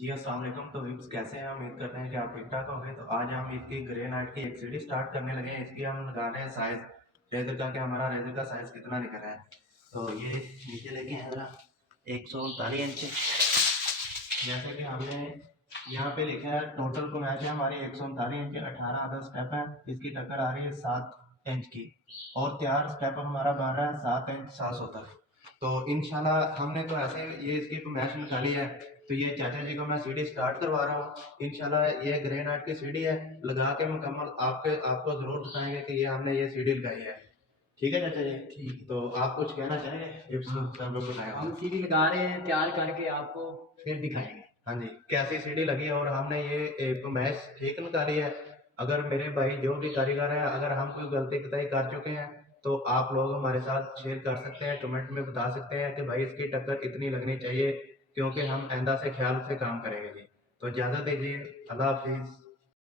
जी अस्सलाम वालेकुम। तो विप्स कैसे हैं? उम्मीद करते हैं कि आप ठीक ठाक होंगे। तो आज हम इसकी ग्रे नाइट की एक सीडी स्टार्ट करने लगे हैं। इसकी हम लगा रहे हैं साइज रेजर का, कि हमारा रेजर का साइज कितना निकल रहा है। तो ये नीचे लेके आए जरा 139 इंच। जैसे कि हमने यहाँ पे लिखा है टोटल कमैश है हमारी 139 इंच, 18 अदर स्टेप है। इसकी टक्कर आ रही है 7 इंच की, और तैयार स्टेप हमारा बन रहा है 7 इंच 700 तक। तो इंशाल्लाह हमने तो ऐसे ये इसकी कमैश निकाली है। तो ये चाचा जी को मैं सीढ़ी स्टार्ट करवा रहा हूँ। इंशाल्लाह ये ग्रे नाइट की सीढ़ी है, लगा के मुकम्मल आपको जरूर दिखाएंगे कि ये हमने ये सीढ़ी लगाई है। ठीक है चाचा जी? ठीक। तो आप कुछ कहना चाहेंगे? हम सीढ़ी लगा रहे हैं, तैयार करके आपको फिर दिखाएंगे। हाँ जी, कैसी सीढ़ी लगी है और हमने ये एक मैच ठीक निकाली है। अगर मेरे भाई जो भी कारीगर हैं, अगर हम कोई गलती कतई कर चुके हैं तो आप लोग हमारे साथ शेयर कर सकते हैं, कमेंट में बता सकते हैं कि भाई इसकी टक्कर इतनी लगनी चाहिए, क्योंकि हम आइंदा से ख्याल से काम करेंगे जी। तो इजाज़त दीजिए, अल्लाह हाफिज़।